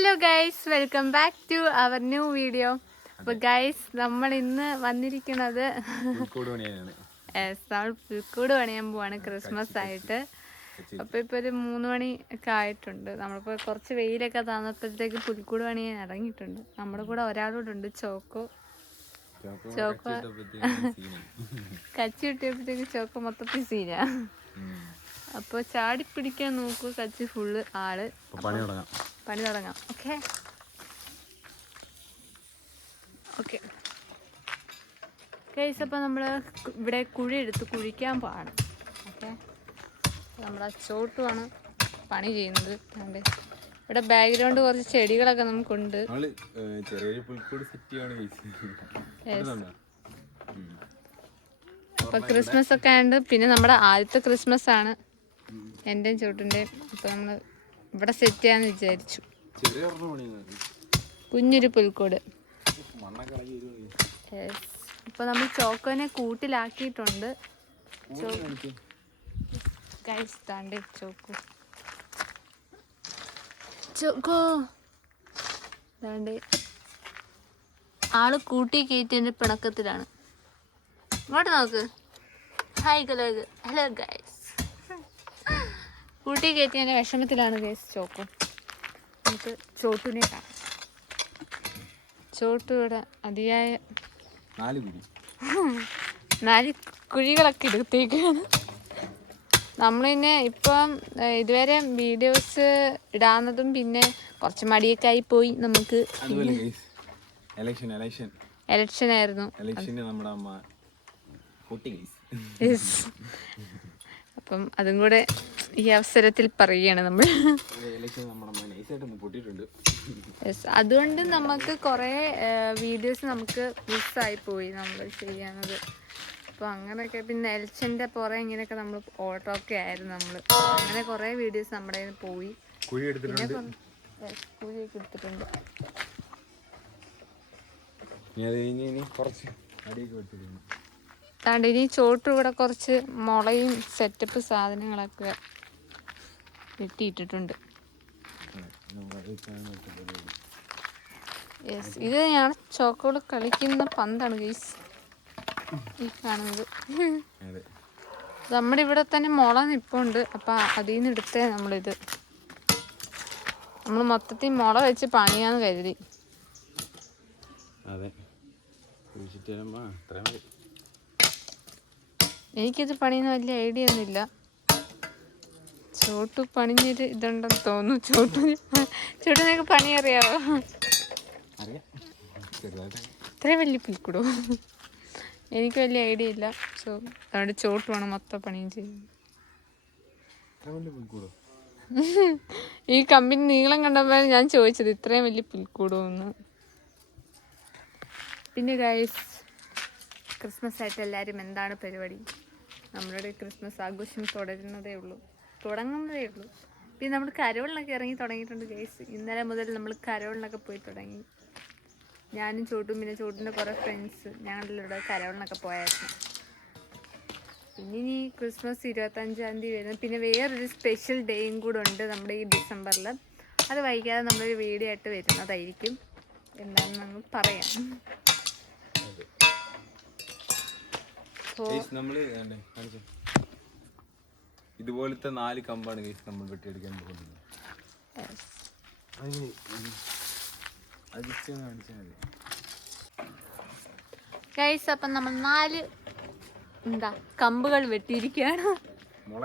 Hello guys, welcome back to our new video. അപ്പോൾ guys, നമ്മൾ ഇന്ന് വന്നിരിക്കുന്നത് നമ്മൾ പുൽക്കൂട് പണിയാൻ പോവാണ് ക്രിസ്മസ് ആയിട്ട്. അപ്പോൾ ഇപ്പോൾ ഒരു 3 മണി ഒക്കെ ആയിട്ടുണ്ട്. നമ്മളിപ്പോൾ കുറച്ച് വെയിലൊക്കെ തന്നപ്പോഴത്തേക്ക് പുൽക്കൂട് പണിയാൻ ഇറങ്ങിയിട്ടുണ്ട്. നമ്മുടെ കൂടെ ഒരാളോടുണ്ട്, ചോക്കോ കച്ചി കിട്ടിയപ്പോഴത്തേക്ക് ചോക്കോ മൊത്തത്തിൽ സീനാ. അപ്പോൾ ചാടി പിടിക്കാൻ നോക്കൂ, കച്ചി ഫുള്ള് ആള്. പണി തുടങ്ങാം. Okay case. അപ്പോൾ നമ്മൾ ഇവിടെ കുഴി എടുത്ത് കുഴിക്കാൻ പോവാണ്. ഓക്കെ, നമ്മുടെ ചോട്ടുമാണ് പണി ചെയ്യുന്നത്. ഇവിടെ ബാക്ക്ഗ്രൗണ്ട് കുറച്ച് ചെടികളൊക്കെ നമുക്കുണ്ട്. അപ്പോൾ ക്രിസ്മസ് ഒക്കെ ആയതുകൊണ്ട്, പിന്നെ നമ്മുടെ ആദ്യത്തെ ക്രിസ്മസ് ആണ് എൻ്റെയും ചോട്ടിൻ്റെയും. അപ്പോൾ നമ്മൾ ഇവിടെ സെറ്റ് ചെയ്യാന്ന് വിചാരിച്ചു. കുഞ്ഞൊരു പുൽക്കൂട്. ഇപ്പൊ നമ്മൾ ചോക്കോനെ കൂട്ടിലാക്കിയിട്ടുണ്ട്. ചോക്കോ ആള് കൂട്ടി കയറ്റിന്റെ പിണക്കത്തിലാണ്. ഇങ്ങോട്ട് നോക്ക്. Hi hello guys. കൂട്ടി കയറ്റിന്റെ വിഷമത്തിലാണ് ഗൈസ് ചോക്കോ. നമുക്ക് ചോട്ടുനെ കാണാം. ചോട്ടു ഇവിടെ അതിയായ 4 കുഴികളൊക്കെ എടുത്തേക്കാണ്. നമ്മളിന്നെ ഇപ്പം ഇതുവരെ വീഡിയോസ് ഇടാന്നതും പിന്നെ കുറച്ച് മടിയൊക്കെ ആയി പോയി. നമുക്ക് എലക്ഷൻ ആയിരുന്നു. അപ്പം അതും കൂടെ ഈ അവസരത്തിൽ പറയുകയാണ് നമ്മൾ. അതുകൊണ്ട് നമുക്ക് കുറേ വീഡിയോസ് നമുക്ക് മിസ്സായി പോയി നമ്മൾ ചെയ്യാനത്. അപ്പോൾ അങ്ങനെയൊക്കെ പിന്നെ എലക്ഷൻ്റെ പുറകെ ഇങ്ങനെയൊക്കെ നമ്മൾ ഓട്ടോ ഒക്കെ ആയിരുന്നു നമ്മൾ. അങ്ങനെ കുറേ വീഡിയോസ് നമ്മുടെ കയ്യിൽ നിന്ന് പോയി. കുഴിയൊക്കെ എടുത്തിട്ടുണ്ട്. ഇനി ചോട്ട് ഇവിടെ കുറച്ച് മുളയും സെറ്റപ്പ് സാധനങ്ങളൊക്കെ വെട്ടിയിട്ടിട്ടുണ്ട്. യെസ്, ഇത് ഞാൻ ചോക്കോട് കളിക്കുന്ന പന്താണ് ഗൈസ് ഈ കാണുന്നത്. നമ്മുടെ ഇവിടെ തന്നെ മുള നിപ്പുണ്ട്. അപ്പം അതിൽ നിന്ന് എടുത്തേ നമ്മളിത്. നമ്മൾ മൊത്തത്തിൽ മുള വെച്ച് പണിയാന്ന് കരുതി. എനിക്കിത് പണിയുന്ന വലിയ ഐഡിയ ഒന്നുമില്ല. ചോട്ടു പണിഞ്ഞൊരു ഇതുണ്ടെന്ന് തോന്നുന്നു. ചോട്ടിനൊക്കെ പണി അറിയാവോ? ഇത്രയും വലിയ പുൽക്കൂടോ? എനിക്ക് വലിയ ഐഡിയ ഇല്ല. അതുകൊണ്ട് ചോട്ടുമാണ് മൊത്തം പണിയും ചെയ്യുന്നത്. ഈ കമ്പിന് നീളം കണ്ടപ്പോൾ ഞാൻ ചോദിച്ചത് ഇത്രയും വലിയ പുൽക്കൂടോ എന്ന്. പിന്നെ ഗൈസ്, ക്രിസ്മസ് ആയിട്ട് എല്ലാവരും എന്താണ് പരിപാടി? നമ്മളുടെ ക്രിസ്മസ് ആഘോഷം തുടങ്ങുന്നതേ ഉള്ളൂ. പിന്നെ നമ്മൾ കരോളിനൊക്കെ ഇറങ്ങി തുടങ്ങിയിട്ടുണ്ട് ഗൈസ്. ഇന്നലെ മുതൽ നമ്മൾ കരോളിനൊക്കെ പോയി തുടങ്ങി. ഞാനും ചോട്ടും പിന്നെ ചോട്ടിൻ്റെ കുറേ ഫ്രണ്ട്സ് ഞങ്ങളുടെ ഇവിടെ കരോളിനൊക്കെ പോയായിരുന്നു. പിന്നെ ഇനി ക്രിസ്മസ് 25-ാം തീയതി വരുന്നത്. പിന്നെ വേറൊരു സ്പെഷ്യൽ ഡേയും കൂടെ ഉണ്ട് നമ്മുടെ ഈ ഡിസംബറിൽ. അത് വൈകാതെ നമ്മളൊരു വീഡിയോ ആയിട്ട് വരുന്നതായിരിക്കും. എന്താണെന്ന് നമ്മൾ പറയാം. ഇതുപോലത്തെ 4 കമ്പാണ് നമ്മൾ വെട്ടിയെടുക്കാൻ പോകുന്നത്. ഗൈസ്, അപ്പം നമ്മൾ 4 കമ്പുകൾ വെട്ടിയിരിക്കുകയാണ്. മുള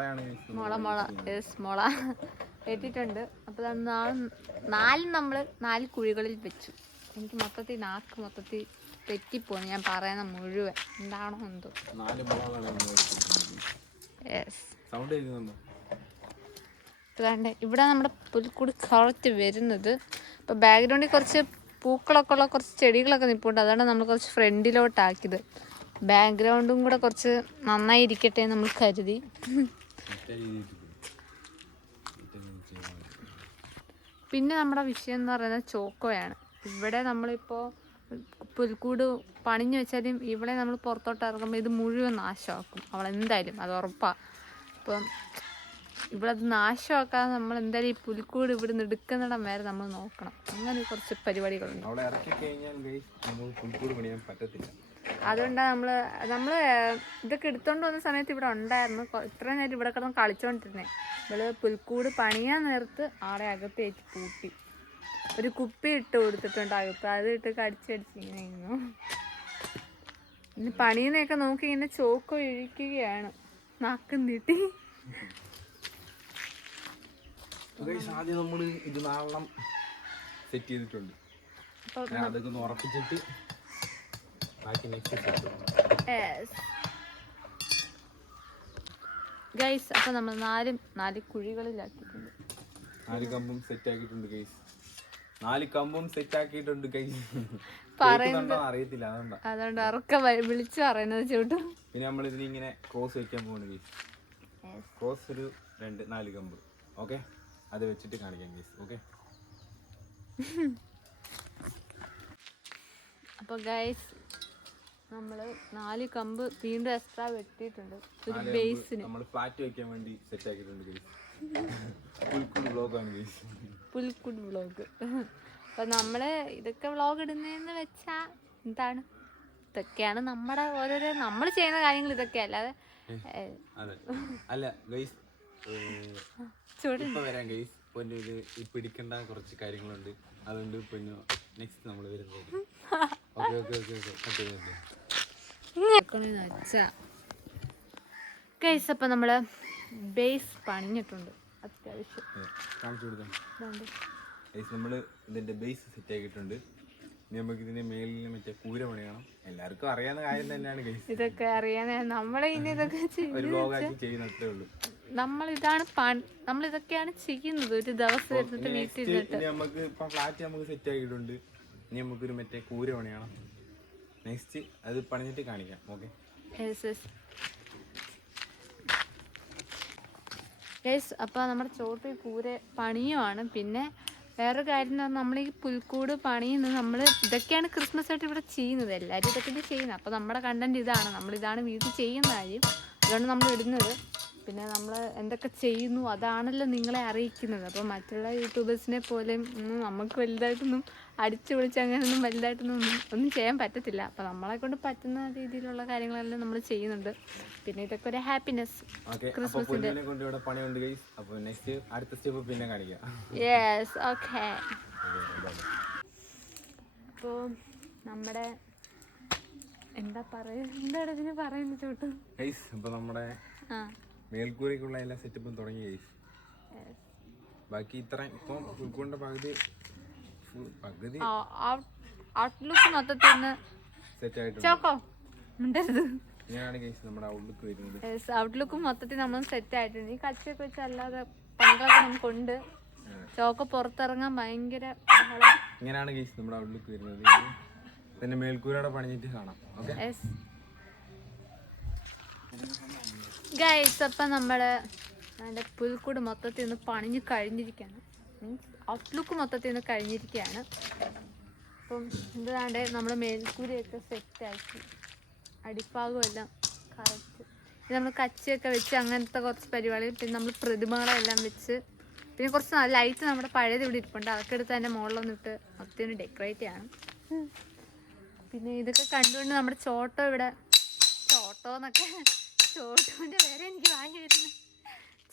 വെട്ടിയിട്ടുണ്ട്. അപ്പോൾ 4 നമ്മൾ 4 കുഴികളിൽ വെച്ചു. എനിക്ക് മൊത്തത്തിൽ നാക്ക് തെറ്റിപ്പോന്നു ഞാൻ പറയുന്ന മുഴുവൻ. എന്താണോ എന്തോ. ഇവിടെ നമ്മുടെ പുൽക്കൂട് കറക്റ്റ് വരുന്നത്. അപ്പോൾ ബാക്ക്ഗ്രൗണ്ടിൽ കുറച്ച് പൂക്കളൊക്കെ ഉള്ള കുറച്ച് ചെടികളൊക്കെ നിൽപ്പുണ്ട്. അതാണ് നമ്മൾ കുറച്ച് ഫ്രണ്ടിലോട്ടാക്കിയത്. ബാക്ക്ഗ്രൗണ്ടും കൂടെ കുറച്ച് നന്നായി ഇരിക്കട്ടെ നമ്മൾ കരുതി. പിന്നെ നമ്മുടെ വിഷയം എന്ന് പറയുന്നത് ചോക്കോയാണ്. ഇവിടെ നമ്മളിപ്പോൾ പുൽക്കൂട് പണിഞ്ഞു വെച്ചാലും ഇവിടെ നമ്മൾ പുറത്തോട്ട് ഇറങ്ങുമ്പോൾ ഇത് മുഴുവൻ നാശമാക്കും അവളെന്തായാലും, അത് ഉറപ്പാണ്. അപ്പം ഇവിടെ അത് നാശമാക്കാതെ നമ്മൾ എന്തായാലും ഈ പുൽക്കൂട് ഇവിടെ നിന്ന് എടുക്കുന്നിടം വരെ നമ്മൾ നോക്കണം. അങ്ങനെ കുറച്ച് പരിപാടികളുണ്ട്. അവിടെ ഇറക്കി കഴിഞ്ഞാൽ നമുക്ക് പുൽക്കൂട് പണിയാൻ പറ്റത്തില്ല. അതുകൊണ്ടാണ് നമ്മള് ഇതൊക്കെ എടുത്തോണ്ട് വന്ന സമയത്ത് ഇവിടെ ഉണ്ടായിരുന്നു. ഇത്ര നേരം ഇവിടെ കിടന്ന് കളിച്ചോണ്ടിരുന്നേ. ഇവള് പുൽക്കൂട് പണിയാൻ നേരത്ത് ആടെ അകത്ത് വെച്ച് പൂട്ടി. ഒരു കുപ്പി ഇട്ട് കൊടുത്തിട്ടുണ്ട് അകത്ത്. അത് ഇട്ട് കടിച്ചടിച്ച് ഇങ്ങനെ ഇരുന്നു. ഇനി പണിയുന്നൊക്കെ നോക്കി ഇങ്ങനെ ചോക്ക ഒഴിക്കുകയാണ്. നാക്കും നീട്ടി. ആദ്യം നമ്മള് ഇത് നാളെ സെറ്റ് ചെയ്തിട്ടുണ്ട്. അതൊക്കെ ഒന്ന് ഉറപ്പിച്ചിട്ട് ഗൈസ് അപ്പൊ നമ്മൾ നാല് കുഴികളിലാക്കിയിട്ടുണ്ട്. 4 കമ്പും സെറ്റ് ആക്കിയിട്ടുണ്ട് ഗൈസ്. 4 കമ്പും സെറ്റ് ആക്കിയിട്ടുണ്ട് ഗൈസ്. അറിയത്തില്ല, അതുകൊണ്ട് അറക്ക വിളിച്ചു പറയുന്നത് ചൂട്ടു. പിന്നെ നമ്മൾ ഇതിന് ഇങ്ങനെ ക്രോസ് വെക്കാൻ പോകുന്നു ഗൈസ്. ക്രോസ് ഒരു 4 കമ്പ്. ഓക്കെ, അത് വെച്ചിട്ട് കാണിക്കാം ഗൈസ്. ഓക്കെ, അപ്പൊ ഗൈസ് നമ്മള് 4 കമ്പ് വീണ്ടും എക്സ്ട്രാ വെട്ടിയിട്ടുണ്ട് ഒരു ബേസിന്. നമ്മൾ ഫ്ലാറ്റ് വെക്കാൻ വേണ്ടി സെറ്റ് ആക്കിയിട്ടുണ്ട് ഗൈസ്. പുൽക്കൂട് വ്ലോഗാണ് ഗൈസ്. പുൽക്കൂട് വ്ലോഗ്. അപ്പൊ നമ്മള് ഇതൊക്കെ വ്ലോഗ് ഇടുന്നതെന്ന് വെച്ചാ എന്താണ്, ഇതൊക്കെയാണ് നമ്മുടെ ഓരോരോ നമ്മൾ ചെയ്യുന്ന കാര്യങ്ങൾ. ഇതൊക്കെ അല്ലാതെ അല്ല ഗൈസ്, ഇപ്പൊ വരാം ഗൈസ്. പൊന്നു ഇത് പിടിക്കേണ്ട കുറച്ച് കാര്യങ്ങളുണ്ട്. അതുകൊണ്ട് പൊന്നു നെക്സ്റ്റ് നമ്മൾ വരുന്നത്. ഗൈസ് അപ്പൊ നമ്മള് ബേസ് പണിഞ്ഞിട്ടുണ്ട് അത്യാവശ്യം. നമ്മള് ഇതിന്റെ ബേസ് സെറ്റ് ആക്കിയിട്ടുണ്ട്. ഇനി നമുക്ക് ഇതിന്റെ മേലിൽ മറ്റേ കൂര പണിയണം. എല്ലാവർക്കും അറിയാവുന്ന കാര്യം തന്നെയാണ് ഗൈസ്. ഇതൊക്കെ അറിയാനേ നമ്മളെ ഇനി ഇതൊക്കെ ഒരു വ്ലോഗാക്കി ചെയ്യുന്നത്രേ ഉള്ളൂ. നമ്മളിതൊക്കെയാണ് ചെയ്യുന്നത് ഒരു ദിവസം എടുത്തിട്ട് വീട്ടിൽ. നമുക്ക് ഇപ്പൊ ഫ്ലാറ്റ് നമുക്ക് സെറ്റ് ആക്കിയിട്ടുണ്ട്. ഇനി നമുക്കൊരു മറ്റേ കൂര പണിയണം. നെക്സ്റ്റ് അത് പണിഞ്ഞിട്ട് കാണിക്കാം. ഓക്കെ അപ്പൊ നമ്മുടെ ചോട്ട് കൂര പണിയുമാണ്. പിന്നെ വേറെ കാര്യം എന്ന് പറഞ്ഞാൽ നമ്മൾ ഈ പുൽക്കൂട് പണിയുന്നത് നമ്മൾ ഇതൊക്കെയാണ് ക്രിസ്മസ് ആയിട്ട് ഇവിടെ ചെയ്യുന്നത്. എല്ലാവരും ഇതൊക്കെ ചെയ്യുന്നത്. അപ്പോൾ നമ്മുടെ കണ്ടന്റ് ഇതാണ്, നമ്മളിതാണ് വീട്ടിൽ ചെയ്യുന്ന കാര്യം. അതുകൊണ്ട് നമ്മൾ ഇടുന്നത്. പിന്നെ നമ്മൾ എന്തൊക്കെ ചെയ്യുന്നു അതാണല്ലോ നിങ്ങളെ അറിയിക്കുന്നത്. അപ്പോൾ മറ്റുള്ള യൂട്യൂബേഴ്സിനെ പോലെയും നമുക്ക് വലുതായിട്ടൊന്നും അടിച്ചു പൊളിച്ച് അങ്ങനെയൊന്നും ഒന്നും ചെയ്യാൻ പറ്റത്തില്ല. അപ്പോൾ നമ്മളെ കൊണ്ട് പറ്റുന്ന രീതിയിലുള്ള കാര്യങ്ങളെല്ലാം നമ്മൾ ചെയ്യുന്നുണ്ട്. പിന്നെ ഇതൊക്കെ ഒരു ഹാപ്പിനെസ് ക്രിസ്മസിന്റെ. Yes okay. അപ്പോൾ നമ്മുടെ എന്താ എന്താണ് ഇതിന് പറയുന്നത് ചോട്ടു? അപ്പോൾ നമ്മുടെ മേൽക്കൂരയ്ക്കുള്ള എല്ലാ സെറ്റപ്പും തുടങ്ങി ഗൈസ്. ബാക്കി ഇത്ര ഇപ്പം പുൽക്കൂടിന്റെ പകുതി ഔട്ട്ലുക്ക് മൊത്തത്തിൽ സെറ്റ് ആയിട്ടുണ്ട്. ഇങ്ങനെയാണ് ഗൈസ് നമ്മുടെ ഔട്ട്ലുക്ക് വരുന്നത്. ഔട്ട്ലുക്ക് മൊത്തത്തിൽ നമ്മൾ സെറ്റ് ആയിട്ടുണ്ട്. ഈ കച്ചയൊക്കെ വെച്ച് അല്ലാതെ പണികളൊക്കെ നമുക്കുണ്ട്. ചോക്ക പുറത്തിറങ്ങാൻ ഭയങ്കര. ഇങ്ങനെയാണ് ഗൈസ് നമ്മുടെ ഔട്ട്ലുക്ക് വരുന്നത്. പിന്നെ മേൽക്കൂരയുടെ പണിഞ്ഞിട്ട് കാണാം. ഓക്കെ ഗൈസ് അപ്പം നമ്മള് അതിൻ്റെ പുൽക്കൂട് മൊത്തത്തിൽ നിന്ന് പണിഞ്ഞ് കഴിഞ്ഞിരിക്കുകയാണ്. മീൻസ് ഔട്ട്ലുക്ക് മൊത്തത്തിൽ നിന്ന് കഴിഞ്ഞിരിക്കുകയാണ്. അപ്പം എന്താണ്ട് നമ്മുടെ മേൽക്കൂരയൊക്കെ സെറ്റാക്കി അടിപ്പാകും എല്ലാം കറക്റ്റ്. നമ്മൾ കച്ചയൊക്കെ വെച്ച് അങ്ങനത്തെ കുറച്ച് പരിപാടി. പിന്നെ നമ്മൾ പ്രതിമകളെല്ലാം വെച്ച് പിന്നെ കുറച്ച് ലൈറ്റ് നമ്മുടെ പഴയത് ഇവിടെ ഇരിപ്പുണ്ട്. അതൊക്കെ എടുത്ത് അതിൻ്റെ മുകളിലൊന്നിട്ട് മൊത്തം ഡെക്കറേറ്റ് ചെയ്യണം. പിന്നെ ഇതൊക്കെ കണ്ടുകൊണ്ട് നമ്മുടെ ചോട്ടോ എന്നൊക്കെ ചോട്ടോന്റെ പേരെ എനിക്ക് വാങ്ങി വരുന്നത്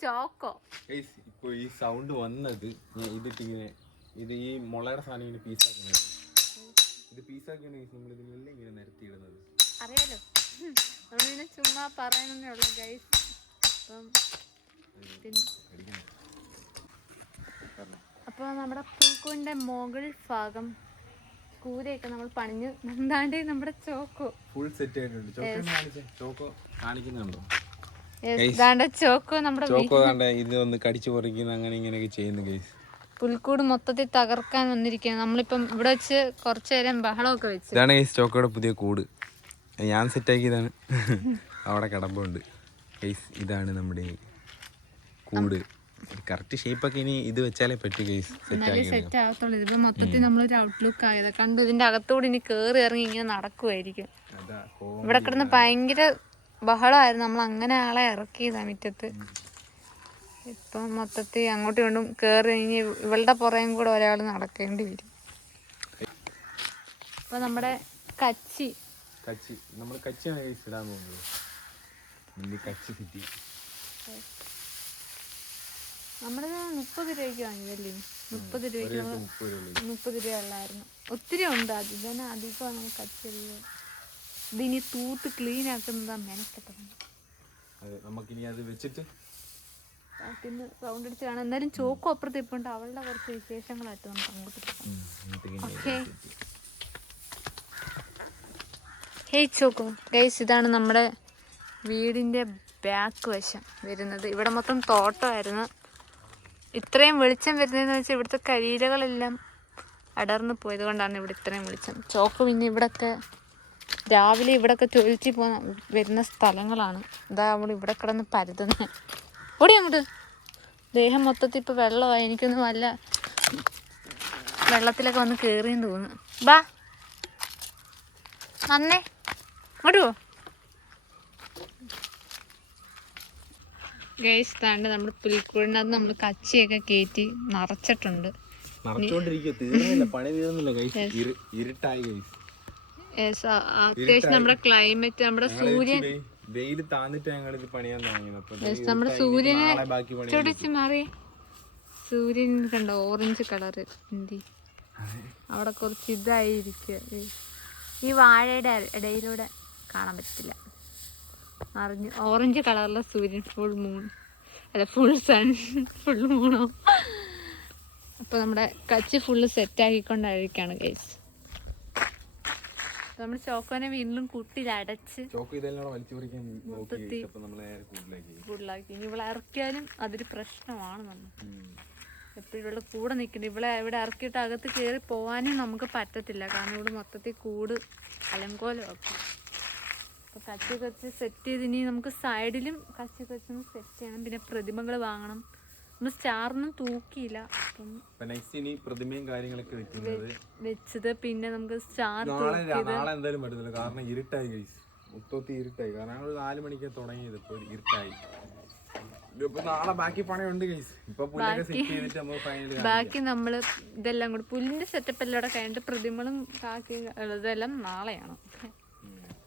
ചോക്കോ. ഇപ്പൊ ഈ സൗണ്ട് വന്നത് ഇതിട്ടിങ്ങനെ ഇത് ഈ മുളയുടെ സാധനം ഇങ്ങനെ പീസാക്കുന്നത്. ഇത് പീസാക്കിയാണ് നമ്മൾ ഇതിനെല്ലാം ഇങ്ങനെ നിരത്തിയിടുന്നത്. അറിയാലോ, നമ്മളിങ്ങനെ ചുമ്മാ പറയണമെന്നേ ഉള്ളൂ ഗൈസ്. അപ്പോൾ നമ്മുടെ പുൽക്കൂടിന്റെ മുകൾ ഭാഗം കൂരയൊക്കെ നമ്മൾ പണിഞ്ഞ് എന്താണ്ട് നമ്മുടെ ചോക്കോ ഫുൾ സെറ്റ് ആയിട്ടുണ്ട്. ചോക്കോ കാണിക്കുന്നുണ്ടോ? ചോക്കോ നമ്മുടെ ഇതൊന്ന് കടിച്ചു പറിക്കുന്ന അങ്ങനെ ഇങ്ങനെയൊക്കെ ചെയ്യുന്നു ഗൈസ്. പുൽക്കൂട് മൊത്തത്തിൽ തകർക്കാൻ വന്നിരിക്കുകയാണ്. നമ്മളിപ്പം ഇവിടെ വെച്ച് കുറച്ചു നേരം ബഹളമൊക്കെ വെച്ച്. ഇതാണ് ഗൈസ് ചോക്കോയുടെ പുതിയ കൂട്. ഞാൻ സെറ്റാക്കിയതാണ്. അവിടെ കിടമ്പുണ്ട് ഗൈസ്. ഇതാണ് നമ്മുടെ കൂട്. കറക്റ്റ് ഷേപ്പൊക്കെ ഇനി ഇത് വെച്ചാലേ പറ്റൂ ഗൈസ്. സെറ്റ് ആകത്തുള്ളൂ. ഇതിപ്പോ മൊത്തത്തിൽ നമ്മളൊരു ഔട്ട്ലുക്ക് ആയത് കണ്ടു. ഇതിന്റെ അകത്തൂടെ ഇനി കേറി ഇറങ്ങി ഇങ്ങനെ നടക്കുമായിരിക്കും. ഇവിടെ കിടന്ന് ഭയങ്കര ബഹളമായിരുന്നു. നമ്മൾ അങ്ങനെ ആളെ ഇറക്കിയതാ മുറ്റത്ത്. ഇപ്പം മൊത്തത്തിൽ അങ്ങോട്ടും ഇങ്ങോട്ടും കയറി ഇനി ഇവളുടെ പുറയും കൂടെ ഒരാൾ നടക്കേണ്ടി വരും. ഇപ്പൊ നമ്മുടെ കച്ചി നമ്മൾ കച്ചിയാണ് ഇടാൻ പോകുന്നത്. കച്ചി സിറ്റി നമ്മുടെ 30 രൂപയ്ക്ക് വാങ്ങിയല്ലേ? 30 രൂപ ഉള്ളായിരുന്നു. ഒത്തിരി ഉണ്ട്. അതിന് അധികമാണ് നമുക്ക് കച്ചി. ഇതിനി തൂത്ത് ക്ലീൻ ആക്കുന്നതാ മെനക്കെട്ടത്. നമുക്കിനി അത് വെച്ചിട്ട് സൗണ്ട് അടിച്ച് കാണാം. എന്തായാലും ചോക്കും അപ്പുറത്ത് ഇപ്പൊ ഉണ്ട്. അവളുടെ കുറച്ച് വിശേഷങ്ങളായിട്ട് നമുക്ക് അങ്ങോട്ട് ഓക്കെ. ഹേയ് ചോക്കോ ഗൈസ്, ഇതാണ് നമ്മുടെ വീടിൻ്റെ ബാക്ക് വശം വരുന്നത്. ഇവിടെ മൊത്തം തോട്ടമായിരുന്നു. ഇത്രയും വെളിച്ചം വരുന്നതെന്ന് വെച്ചാൽ ഇവിടുത്തെ കരിയിലകളെല്ലാം അടർന്നു പോയത് കൊണ്ടാണ് ഇവിടെ ഇത്രയും വെളിച്ചം. ചോക്ക് പിന്നെ ഇവിടെയൊക്കെ രാവിലെ ഇവിടെയൊക്കെ തൊഴിച്ച് വരുന്ന സ്ഥലങ്ങളാണ്. ഇതാ അവിടെ ഇവിടെ കിടന്ന് പരുതുന്നത്. ഓടി അങ്ങോട്ട്. ദേഹം മൊത്തത്തിൽ ഇപ്പോൾ വെള്ളമായി. എനിക്കൊന്ന് വല്ല വെള്ളത്തിലൊക്കെ വന്ന് കയറിയെന്ന് തോന്നുന്നു. ബാ വന്നേ, ഇങ്ങോട്ട് പോ. ഗൈസ് താണ്ട് നമ്മുടെ പുൽക്കൂടിനകത്ത് നമ്മൾ കച്ചിയൊക്കെ കയറ്റി നിറച്ചിട്ടുണ്ട്. അത്യാവശ്യം നമ്മുടെ ക്ലൈമറ്റ്, നമ്മുടെ സൂര്യൻ, നമ്മുടെ സൂര്യനെ ചൊടിച്ച് മാറി. സൂര്യൻ കണ്ടോ ഓറഞ്ച് കളറ്. എന്തി അവിടെ കുറച്ച് ഇതായിരിക്കുക. ഈ വാഴയുടെ ഇടയിലൂടെ കാണാൻ പറ്റില്ല. അറിഞ്ഞു ഓറഞ്ച് കളറിലെ സൂര്യൻ. ഫുൾ മൂൺ അല്ല, ഫുൾ സൺ, ഫുൾ മൂണോ. അപ്പോൾ നമ്മുടെ കച്ചി ഫുള്ള് സെറ്റാക്കിക്കൊണ്ടായിരിക്കുകയാണ് ഗൈസ്. നമ്മൾ ചോക്കോനെ വീണ്ടും കൂട്ടിലടച്ച് കൂടുതലാക്കി. ഇനി ഇവിടെ ഇറക്കിയാലും അതൊരു പ്രശ്നമാണ്. നമ്മൾ എപ്പോഴും ഇവിടെ കൂടെ നിൽക്കുന്നത്. ഇവിടെ ഇറക്കിയിട്ട് അകത്ത് കയറി പോകാനും നമുക്ക് പറ്റത്തില്ല. കാരണം ഇവിടെ മൊത്തത്തിൽ കൂട് അലങ്കോലമാക്കും. അപ്പോൾ കച്ചി കച്ച് സെറ്റ് ചെയ്ത് ഇനി നമുക്ക് സൈഡിലും കച്ചി കച്ചൊന്ന് സെറ്റ് ചെയ്യണം. പിന്നെ പ്രതിമകൾ വാങ്ങണം. നമ്മൾ സ്റ്റാറൊന്നും തൂക്കിയില്ല. പ്രതിമയും കാര്യങ്ങളൊക്കെ വെച്ചത്. പിന്നെ നമുക്ക് സ്റ്റാർ നാളെ എന്തായാലും പറ്റത്തില്ല. കാരണം ഇരുട്ടായി ഗൈസ്, മൊത്തത്തിൽ ഇരുട്ടായി. കാരണം ഞങ്ങൾ 4 മണിക്ക് തുടങ്ങിയത്, ഇപ്പോൾ ഇരുട്ടായി. നാളെ ബാക്കി പണിയുണ്ട് ഗൈസ്. ഇപ്പൊ ബാക്കി നമ്മള് ഇതെല്ലാം കൂടി പുല്ലിന്റെ സെറ്റപ്പ് എല്ലാം ഇവിടെ കഴിഞ്ഞിട്ട് പ്രതിമകളും ബാക്കി ഉള്ളതെല്ലാം നാളെയാണ്.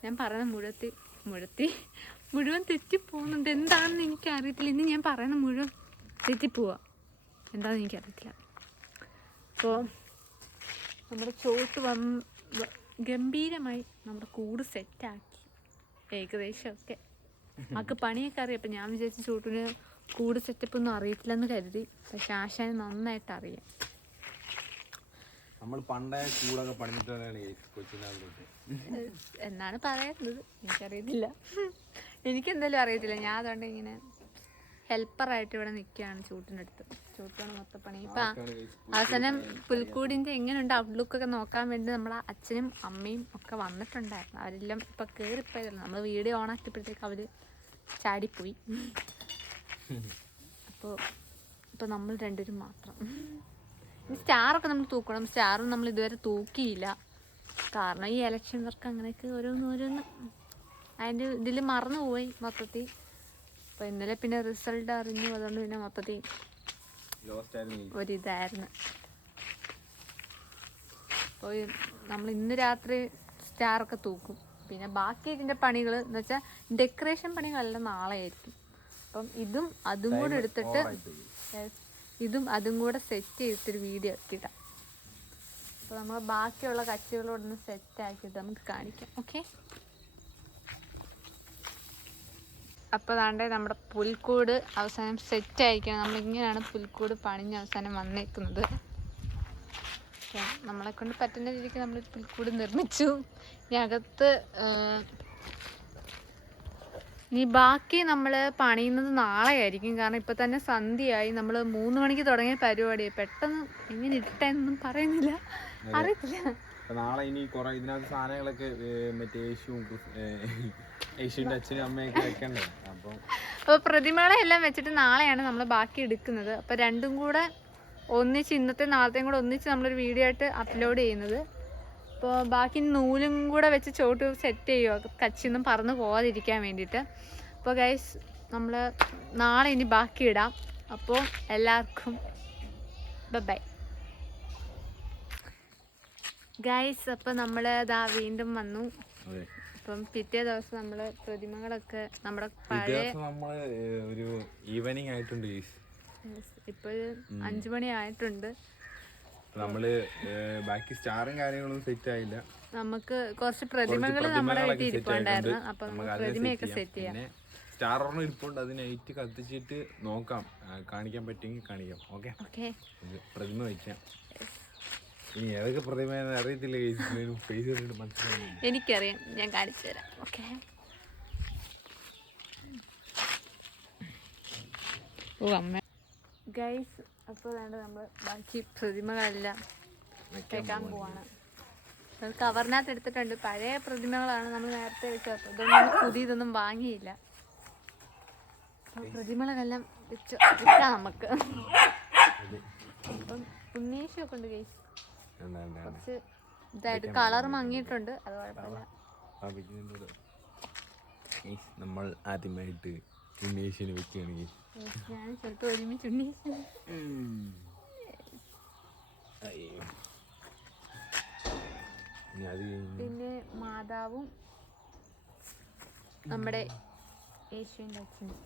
ഞാൻ പറയുന്ന മുഴുവൻ തെറ്റിപ്പോകുന്നുണ്ട്. എന്താണെന്ന് എനിക്കറിയത്തില്ല. ഇന്ന് ഞാൻ പറയുന്ന മുഴുവൻ തെറ്റിപ്പോവാ. എന്താണെന്ന് എനിക്കറിയത്തില്ല. അപ്പോൾ നമ്മുടെ ചോട്ട് ഗംഭീരമായി നമ്മുടെ കൂട് സെറ്റാക്കി ഏകദേശമൊക്കെ. ആൾക്ക് പണിയൊക്കെ അറിയാം. അപ്പം ഞാൻ വിചാരിച്ച ചോട്ടിന് കൂട് സെറ്റപ്പ് ഒന്നും അറിയത്തില്ലെന്ന് കരുതി. പക്ഷെ ആശാന് നന്നായിട്ട് അറിയാം. നമ്മൾ പണ്ടേ കൂടൊക്കെ പണിഞ്ഞിട്ടാണ് എന്നാണ് പറയുന്നത്. എനിക്കറിയത്തില്ല. എനിക്കെന്തായാലും അറിയത്തില്ല. ഞാൻ അതുകൊണ്ട് ഇങ്ങനെ ഹെൽപ്പറായിട്ട് ഇവിടെ നിൽക്കുകയാണ് ചൂട്ടിൻ്റെ അടുത്ത്. ചൂട്ടാണ് മൊത്തം പണി. ഇപ്പം അവസാനം പുൽക്കൂടിൻ്റെ എങ്ങനെയുണ്ട് ഔട്ട്ലുക്കൊക്കെ നോക്കാൻ വേണ്ടി നമ്മളെ അച്ഛനും അമ്മയും ഒക്കെ വന്നിട്ടുണ്ടായിരുന്നു. അവരെല്ലാം ഇപ്പം കയറിപ്പോയതല്ല. നമ്മൾ വീഡിയോ ഓണാക്കിയപ്പോഴത്തേക്ക് അവർ ചാടിപ്പോയി. അപ്പോൾ നമ്മൾ രണ്ടുപേരും മാത്രം. ഈ സ്റ്റാറൊക്കെ നമ്മൾ തൂക്കണം. സ്റ്റാറും നമ്മൾ ഇതുവരെ തൂക്കിയില്ല. കാരണം ഈ ഇലക്ഷൻ വർക്ക് അങ്ങനെയൊക്കെ ഓരോന്ന് അതിൻ്റെ ഇതിൽ മറന്നുപോയി മൊത്തത്തിൽ. അപ്പോൾ ഇന്നലെ പിന്നെ റിസൾട്ട് അറിഞ്ഞു. അതുകൊണ്ട് പിന്നെ മൊത്തത്തിൽ ഒരിതായിരുന്നു. അപ്പോൾ നമ്മൾ ഇന്ന് രാത്രി സ്റ്റാറൊക്കെ തൂക്കും. പിന്നെ ബാക്കി ഇതിൻ്റെ പണികൾ എന്ന് വെച്ചാൽ ഡെക്കറേഷൻ പണികളെല്ലാം നാളെ ആയിരിക്കും. അപ്പം അതും കൂടെ എടുത്തിട്ട് അതും കൂടെ സെറ്റ് ചെയ്തിട്ടൊരു വീഡിയോ ആക്കിയിട്ടാം. അപ്പോൾ നമ്മൾ ബാക്കിയുള്ള കച്ചികളോടൊന്ന് സെറ്റാക്കിയിട്ട് നമുക്ക് കാണിക്കാം. ഓക്കെ. അപ്പോൾ അതാണ്ട് നമ്മുടെ പുൽക്കൂട് അവസാനം സെറ്റായിരിക്കണം. നമ്മളിങ്ങനെയാണ് പുൽക്കൂട് പണിഞ്ഞ് അവസാനം വന്നേക്കുന്നത്. നമ്മളെ കൊണ്ട് പറ്റുന്ന രീതിക്ക് നമ്മൾ പുൽക്കൂട് നിർമ്മിച്ചു. ഇനി അകത്ത് ഇനി ബാക്കി നമ്മൾ പണിയുന്നത് നാളെ ആയിരിക്കും. കാരണം ഇപ്പം തന്നെ സന്ധ്യയായി. നമ്മൾ 3 മണിക്ക് തുടങ്ങിയ പരിപാടി പെട്ടെന്ന് എങ്ങനെ ഇട്ടെന്നൊന്നും പറയുന്നില്ല, അറിയത്തില്ല. നാളെ ഇനി കുറെ ഇതിനകത്ത് സാധനങ്ങളൊക്കെ മറ്റേ യേശുവിൻ്റെ അച്ഛനും അമ്മയൊക്കെ വെക്കണ്ടേ. അപ്പോൾ പ്രതിമകളെ എല്ലാം വെച്ചിട്ട് നാളെയാണ് നമ്മൾ ബാക്കി എടുക്കുന്നത്. അപ്പോൾ രണ്ടും കൂടെ ഒന്നിച്ച് ഇന്നത്തെ നാളത്തെയും കൂടെ ഒന്നിച്ച് നമ്മളൊരു വീഡിയോ ആയിട്ട് അപ്ലോഡ് ചെയ്യുന്നത്. അപ്പോൾ ബാക്കി നൂലും കൂടെ വെച്ച് ചോട്ട് സെറ്റ് ചെയ്യുക, കച്ചിയൊന്നും പറന്ന് പോകാതിരിക്കാൻ വേണ്ടിയിട്ട്. അപ്പോൾ ഗൈസ് നമ്മൾ നാളെ ഇനി ബാക്കി ഇടാം. അപ്പോൾ എല്ലാവർക്കും ബൈ ഗൈസ്. അപ്പോൾ നമ്മൾ ഇതാ വീണ്ടും വന്നു. അപ്പം പിറ്റേ ദിവസം നമ്മൾ പ്രതിമകളൊക്കെ നമ്മുടെ പഴയ ഒരു ഈവനിങ് ആയിട്ടുണ്ട്. ഇപ്പോൾ 5 മണി ആയിട്ടുണ്ട്. നമ്മള് ബാക്കി സ്റ്റാറും കാര്യങ്ങളും സെറ്റ് ആയില്ല. നമുക്ക് കുറച്ച് പ്രതിമകൾ നമ്മുടെ വീട്ടിൽ ഇരിപ്പുണ്ടായിരുന്നു. അപ്പൊ പ്രതിമയൊക്കെ സെറ്റ് ചെയ്യാം. സ്റ്റാർ ഒരെണ്ണം ഇരിപ്പുണ്ട്, അത് നൈറ്റ് കത്തിച്ചിട്ട് നോക്കാം, കാണിക്കാൻ പറ്റുമെങ്കിൽ കാണിക്കാം. ഓക്കെ, പ്രതിമ വയ്ക്കാം. ഇനി ഏതൊക്കെ പ്രതിമ അറിയത്തില്ല, ഫേസ് കണ്ടിട്ട് മനസ്സിലായി. എനിക്കറിയാം, ഞാൻ കാണിച്ചു തരാം. ഓക്കെ, ഓ അമ്മ ഗൈസ്. അപ്പോൾ വേണ്ട നമ്മൾ ബാക്കി പ്രതിമകളെല്ലാം വെക്കാൻ പോവാണ്. നമ്മൾ കവറിനകത്ത് എടുത്തിട്ടുണ്ട്. പഴയ പ്രതിമകളാണ് നമ്മൾ നേരത്തെ വെച്ചത്. ഇതൊന്നും പുതിയതൊന്നും വാങ്ങിയില്ല. അപ്പോൾ പ്രതിമകളെല്ലാം വെക്കാം നമുക്ക്. അപ്പം ഉണ്ണീഷൊക്കെ ഉണ്ട് ഗൈസ്. കുറച്ച് ഇതായിട്ട് കളർ മങ്ങിയിട്ടുണ്ട്, അത് കുഴപ്പമില്ല. നമ്മൾ ആദ്യമായിട്ട് ഉണ്ണീഷിന് വെക്കുകയാണെങ്കിൽ ഞാൻ ചിലപ്പോൾ ഒരുമിച്ച് ഉണ്ണീഷ്. പിന്നെ മാതാവും നമ്മുടെ യേശുവിൻ്റെ അച്ഛനും.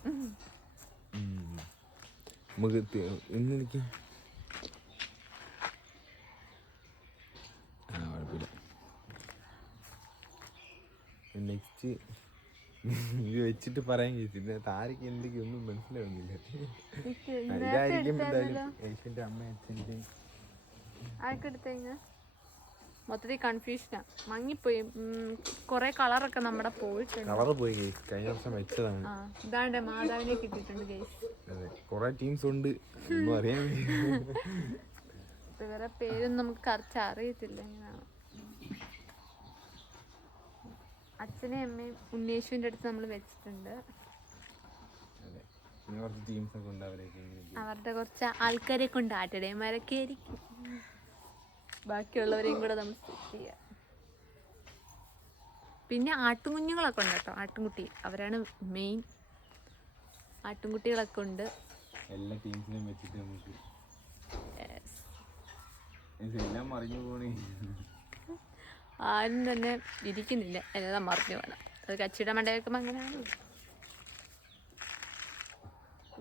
നമുക്ക് നെക്സ്റ്റ് ഇത് വെച്ചിട്ട് പറയാൻ കഴിച്ചില്ല. താരക്ക് എന്തൊക്കെയോ ഒന്നും മനസ്സിലാവുന്നില്ല. ഇതായിരിക്കും എന്തായാലും യേശുവിൻ്റെ അമ്മ അച്ഛൻ്റെ ആർക്കെടുത്തഴിഞ്ഞാൽ മൊത്തത്തിൽ കൺഫ്യൂഷനാ, മങ്ങിപ്പോയി. കുറെ കളറൊക്കെ നമ്മുടെ പോയിട്ടുണ്ട്. കളർ പോയി ഗൈസ്, കഴിഞ്ഞ വർഷം വെച്ചതാണ്. ഇതാണ്ട് മാതാവിനെ കിട്ടിയിട്ടുണ്ട് ഗൈസ്. അതെ, കുറെ ടീംസ് ഉണ്ട്, ഒന്നും അറിയാൻ വേറെ പേരൊന്നും നമുക്ക് കറക്റ്റ് അറിയത്തില്ല. എങ്ങനെയാണ് അച്ഛനെയും അമ്മയും ഉണ്ണീഷുവിൻ്റെ അടുത്ത് നമ്മൾ വെച്ചിട്ടുണ്ട്. അവരുടെ കുറച്ച് ആൾക്കാരെ കൊണ്ട് ആട്ടിടയന്മാരൊക്കെ ആയിരിക്കും. ബാക്കിയുള്ളവരെയും കൂടെ നമ്മൾ സെറ്റ് ചെയ്യാം. പിന്നെ ആട്ടുകുഞ്ഞുങ്ങളൊക്കെ ഉണ്ട് കേട്ടോ, ആട്ടുംകുട്ടി, അവരാണ് മെയിൻ. ആട്ടുംകുട്ടികളൊക്കെ ഉണ്ട്. എല്ലാ ടീംസിനെയും വെച്ചിട്ട് നമുക്ക് എല്ലാം മറിഞ്ഞു പോണേ. ആരും തന്നെ ഇരിക്കുന്നില്ല, എല്ലാം മറിഞ്ഞു വേണം. അത് കച്ചിയുടെ മണ്ട വെക്കുമ്പോൾ അങ്ങനെയാണ്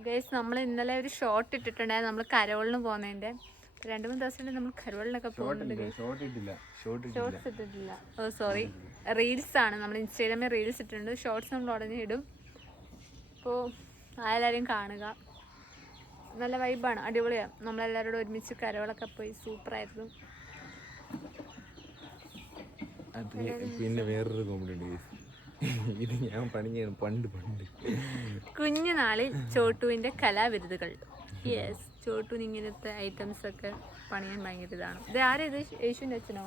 ഗൈസ്. നമ്മൾ ഇന്നലെ ഒരു ഷോർട്ട് ഇട്ടിട്ടുണ്ടായിരുന്നു, നമ്മൾ കരോളിന് പോകുന്നതിൻ്റെ. 2-3 ദിവസം നമ്മൾ കരോളിനൊക്കെ പോകുന്നുണ്ട്. ഷോർട്ട്സ് ഇട്ടിട്ടില്ല, ഓ സോറി, റീൽസ് ആണ്. നമ്മൾ ഇൻസ്റ്റാഗ്രാമിൽ റീൽസ് ഇട്ടിട്ടുണ്ട്. ഷോർട്സ് നമ്മൾ ഉടനെ ഇടും. അപ്പോൾ എല്ലാവരും കാണുക. നല്ല വൈബാണ്, അടിപൊളിയാണ്. നമ്മളെല്ലാവരോടും ഒരുമിച്ച് കരോളൊക്കെ പോയി, സൂപ്പറായിരുന്നു. പിന്നെ വേറൊരു കോമഡി ഉണ്ട്, ഇത് ഞാൻ പണിയാണ് പണ്ട് കുഞ്ഞുനാളിൽ ചോട്ടുവിൻ്റെ കലാവിരുതുകൾ. യെസ്, ചോട്ടുവിന് ഇങ്ങനത്തെ ഐറ്റംസ് ഒക്കെ പണിയാൻ ഭയങ്കര ഇതാണ്. ഇത് ആരാ? ഇത് യേശുവിൻ്റെ അച്ഛനോ?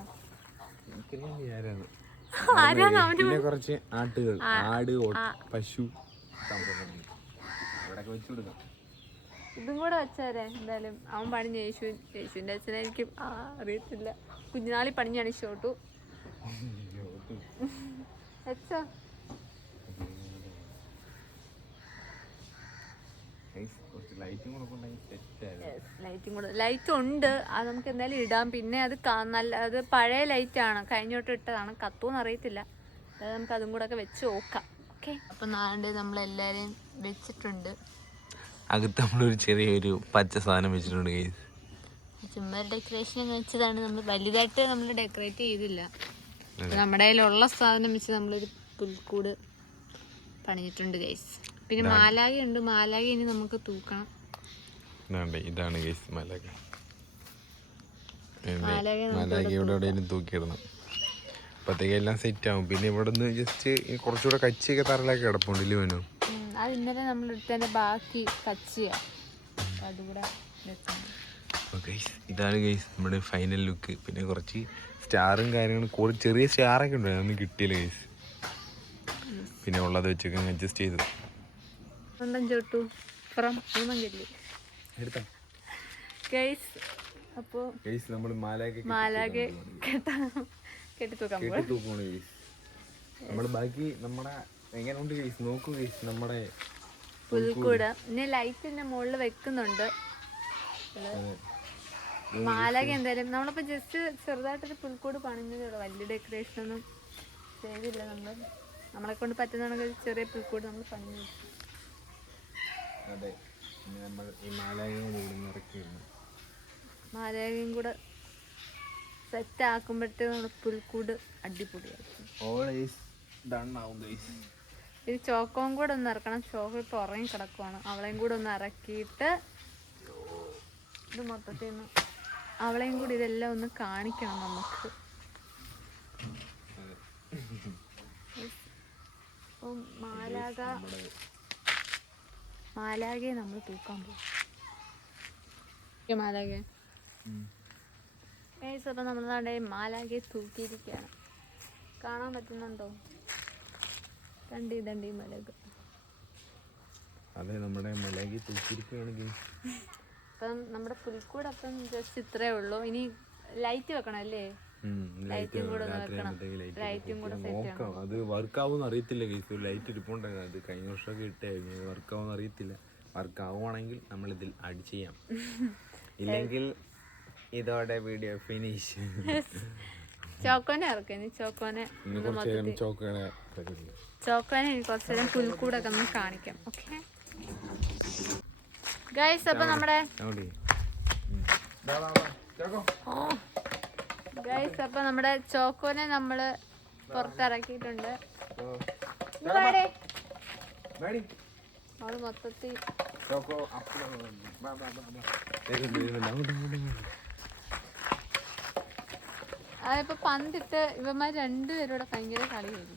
പിന്നെ കുറച്ച് ആട്ടുകൾ, ആട്, പശു വെച്ചു കൊടുക്കാം. ഇതും കൂടെ വെച്ചാരേ എന്തായാലും. അവൻ പണിഞ്ഞ യേശുവിൻ്റെ അച്ഛനെ എനിക്ക് അറിയത്തില്ല. കുഞ്ഞുനാളിൽ പണിഞ്ഞാണ് ഷോട്ടു. വെച്ചോ? ലൈറ്റ് ഉണ്ട്, അത് നമുക്ക് എന്തായാലും ഇടാം. പിന്നെ അത് അത് പഴയ ലൈറ്റാണ്, കഴിഞ്ഞോട്ട് ഇട്ടതാണ്, കത്തുമെന്ന് അറിയത്തില്ല. അതായത് നമുക്ക് അതും കൂടെ ഒക്കെ വെച്ച് നോക്കാം. ഓക്കെ, അപ്പം നാളെ നമ്മളെല്ലാവരെയും വെച്ചിട്ടുണ്ട്. അകത്ത് നമ്മളൊരു ചെറിയൊരു പച്ച സാധനം വെച്ചിട്ടുണ്ട്. ചുമ്മാ ഡെക്കറേഷൻ വെച്ചതാണ്, നമ്മൾ വലുതായിട്ട് നമ്മൾ ഡെക്കറേറ്റ് ചെയ്തില്ല. നമ്മുടെ കയ്യിലുള്ള സാധനം വെച്ച് നമ്മളൊരു പുൽക്കൂട് പണിഞ്ഞിട്ടുണ്ട് ഗൈസ്. പിന്നെ മാലാഖ ഉണ്ട്, മാലാഖ ഇനി നമുക്ക് തൂക്കണം. ഇതാണ് ഗൈസ് മാലാഖ. ഇവിടെ തൂക്കിയിടണം, അപ്പത്തേക്ക് എല്ലാം സെറ്റ് ആവും. പിന്നെ ഇവിടെ നിന്ന് ജസ്റ്റ് കുറച്ചുകൂടെ കച്ചിയൊക്കെ തറയിലൊക്കെ കിടപ്പുണ്ട്. വേനോ അത് ഇന്നലെ നമ്മൾ എടുത്തതിന്റെ ബാക്കി കച്ചിയാണ്, അതുകൂടെ വെച്ചാണ്. ഇതാണ് ഗൈസ് നമ്മുടെ ഫൈനൽ ലുക്ക്. പിന്നെ കുറച്ച് സ്റ്റാറും കാര്യങ്ങളും, കുറച്ച് ചെറിയ സ്റ്റാറൊക്കെ ഉണ്ട്, അതൊന്നും കിട്ടിയില്ല ഗൈസ്. പിന്നെ ഉള്ളത് വെച്ചൊക്കെ അഡ്ജസ്റ്റ് ചെയ്തത്. നമ്മൾ ബാക്കി നമ്മുടെ എങ്ങനെയുണ്ട് ഗൈസ് നോക്കൂ ഗൈസ്. നമ്മുടെ പുൽക്കൂട്. ഇനി ലൈറ്റിന്റെ മുകളിൽ വെക്കുന്നുണ്ട്. മാലക എന്തായാലും നമ്മളിപ്പോ ജസ്റ്റ് ചെറുതായിട്ടൊരു പുൽക്കൂട് പണിഞ്ഞതേ ഉള്ളൂ. വലിയ ഡെക്കറേഷൻ ഒന്നും ചെയ്തില്ല. നമ്മളെ കൊണ്ട് പറ്റുന്ന ചെറിയ പുൽക്കൂട് നമ്മൾ പണിഞ്ഞു. മാലകയും കൂടെ സെറ്റ് ആക്കുമ്പോഴത്തേക്ക് നമ്മുടെ പുൽക്കൂട് അടിപൊളിയായിരിക്കും. ഇത് ചോക്കോയും കൂടെ ഒന്ന് ഇറക്കണം. ചോക്ക ഇപ്പൊ ഉറങ്ങി കിടക്കുവാണ്. അവളെയും കൂടെ ഒന്ന് ഇറക്കിയിട്ട് ഇത് മൊത്തത്തിൽ നിന്ന് അവളെയും കൂടി ഇതെല്ലാം ഒന്ന് കാണിക്കണം നമുക്ക്. അപ്പം മാലാകയെ നമ്മൾ തൂക്കാൻ പോകും. മാലാകെ അപ്പം നമ്മളെ മാലാകയെ തൂക്കിയിരിക്കുകയാണ്. കാണാൻ പറ്റുന്നുണ്ടോ? ദണ്ടി മലക. അതെ, നമ്മുടെ മലകി തൂക്കിയിരിക്കുകയാണെങ്കിൽ അപ്പം നമ്മുടെ പുൽക്കൂട് അപ്പം ജസ്റ്റ് ഇത്രേ ഉള്ളൂ. ഇനി ലൈറ്റ് വെക്കണം അല്ലേ? ലൈറ്റും കൂടെ വെക്കണം. ലൈറ്റും കൂടെ നോക്കാം. അത് വർക്കാവുമെന്ന് അറിയത്തില്ല കേസ്. ലൈറ്റ് ഇരിപ്പുണ്ടായിരുന്നു. അത് കഴിഞ്ഞ വർഷമൊക്കെ ഇട്ടായിരുന്നു. വർക്കാവുമെന്ന് അറിയത്തില്ല. വർക്കാവുകയാണെങ്കിൽ നമ്മളിതിൽ ആഡ് ചെയ്യാം. ഇല്ലെങ്കിൽ ഇതോടെ വീഡിയോ ഫിനിഷ്. ചോക്കോനെ ഇറക്കാം. ഇനി ചോക്കോനെ ഇനി കുറച്ചേരം പുൽക്കൂടൊക്കെ ഒന്ന് കാണിക്കാം. ഓക്കെ ഗൈസ്, അപ്പൊ നമ്മുടെ ചോക്കോനെ നമ്മള് പുറത്തിറക്കിയിട്ടുണ്ട്. അവള് മൊത്തത്തിൽ അതിപ്പോ പന്തിട്ട് ഇവന്മാർ രണ്ടുപേരൂടെ ഭയങ്കര കളിയായിരുന്നു.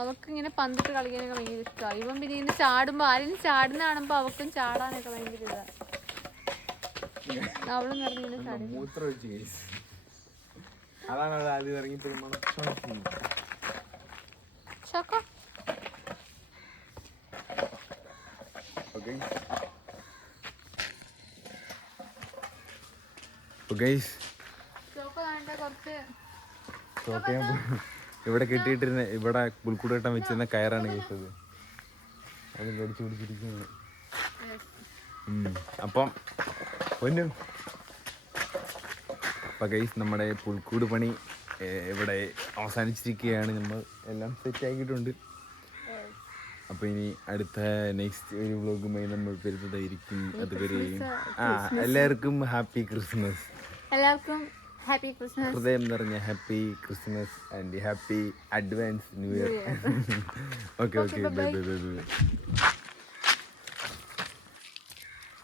അവക്ക് ഇങ്ങനെ പന്തിട്ട് കളിക്കാനൊക്കെ ഭയങ്കര ഇഷ്ടമാണ്. ഇവൻ പിന്നെ ഇങ്ങനെ ചാടുമ്പോ ആരെങ്കിലും ചാടുന്ന കാണുമ്പോ അവക്കും ചാടാനൊക്കെ ഭയങ്കര ഇതാ. അവളും ഇറങ്ങിങ്ങനെ ചാടി. ചോക്കോ ഇവിടെ കെട്ടിയിട്ടിരുന്ന ഇവിടെ പുൽക്കൂട് കെട്ടാൻ വെച്ചിരുന്ന കയറാണ് കേട്ടത്. അത് കടിച്ചു പിടിച്ചിരിക്കുന്നത്. അപ്പം പൊന്നു അപ്പം ഗൈസ്, നമ്മുടെ പുൽക്കൂട് പണി ഇവിടെ അവസാനിച്ചിരിക്കുകയാണ്. നമ്മൾ എല്ലാം സെറ്റ് ആക്കിയിട്ടുണ്ട്. അപ്പോൾ ഇനി അടുത്ത നെക്സ്റ്റ് ഒരു വ്ളോഗുമായി നമ്മൾ വരുന്നതായിരിക്കും. അതുവരെ എല്ലാവർക്കും ഹാപ്പി ക്രിസ്മസ്. എല്ലാവർക്കും ഹാപ്പി ക്രിസ്മസ്. ഹൃദയം നിറഞ്ഞ happy Christmas and happy advance new year. Okay bye.